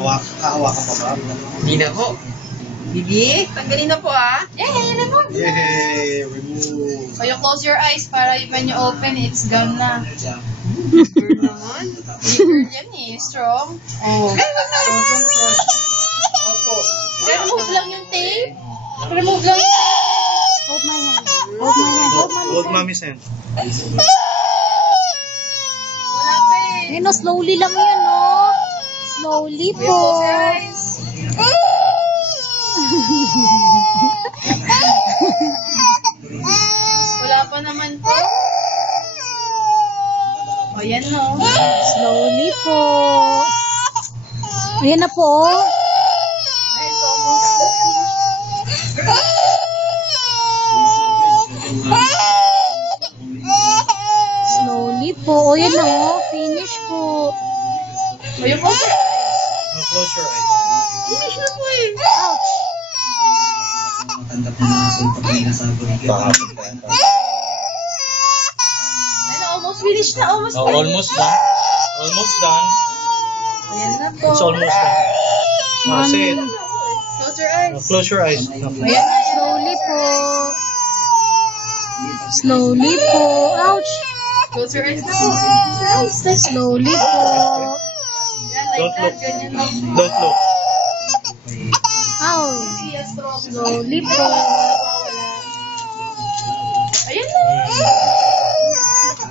Hahawakan pa ba? Hindi na po. Bibi, tanggalin na po ah. Yay! Remove! Yay! Remove! So you close your eyes para when you open, it's gone na. Bird naman. Liver yan eh, strong. Oh. Opo. Remove lang yung tape. Remove lang yung tape. Hold my hand. Hold my hand. Hold my Hold hand. mommy's hand. Wala pa eh. Ayun, no, slowly lang yan, no? Slowly po. Close your eyes. Wala pa naman po. O yan no. Slowly po. Ayan na po. Ay, it's almost Slowly po. O, yan na, oh. Finish po. O yung close your eyes. Now close your eyes. Finish na po eh. Ouch. Ano, almost finished na. Almost Oh, almost done. Almost done. Ayan na po. It's almost done. Now say it. Close your eyes. Now close your eyes. Now close. Ayan na. Slowly po. Slowly po. Ouch. Close your eyes na po. Close your eyes. Slowly po. Yan, like Don't that. look. Ganyan lang. Don't look. Ow. See, a strong. Slowly po. Ayan na.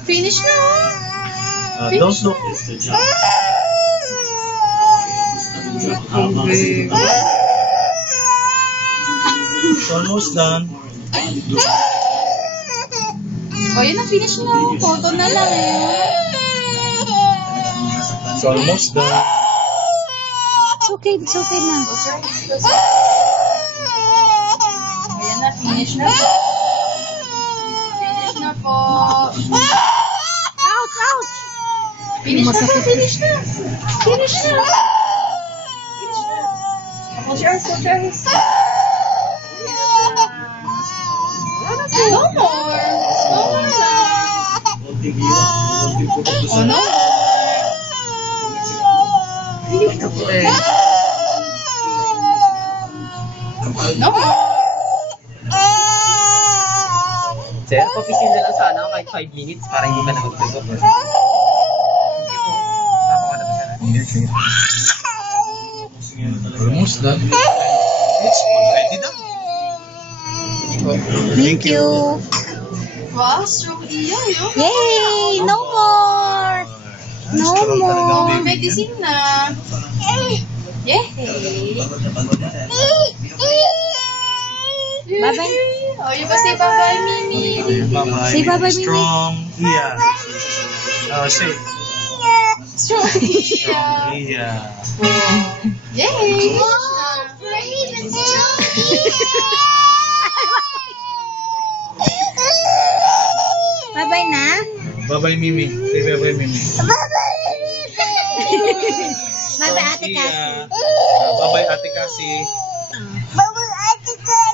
Finish na. Don't look. It's almost done. O, yun na. Finish na. Photo na lang eh. It's almost done. It's okay. It's okay na. Close your eyes. Close your eyes. Ayan na. Finish na. Finish na po. Ouch. Ouch. Finish na po. Finish na. Finish na. Finish na. Close your eyes. Close your eyes. No more. No more lang. Oh, no more. No more. Sir, papisin na lang sana ako kahit 5 minutes para hindi ka nakagpagod. Almost done. It's already done. Thank you. Wow, strong iyo yun. Yay! No more. No more. Medicine na. Yay! Bye-bye. Oh, you must say bye-bye, Mimi. Bye-bye. Say bye-bye, Mimi. Strong. Yeah. Say. Strong iyo. Yeah. Yay! Bye-bye na. Bye-bye, Mimi. Say bye-bye, Mimi. Bye-bye, Ate Cassie. Yeah. Bye-bye, Ate Cassie. Bye-bye, Ate Cassie.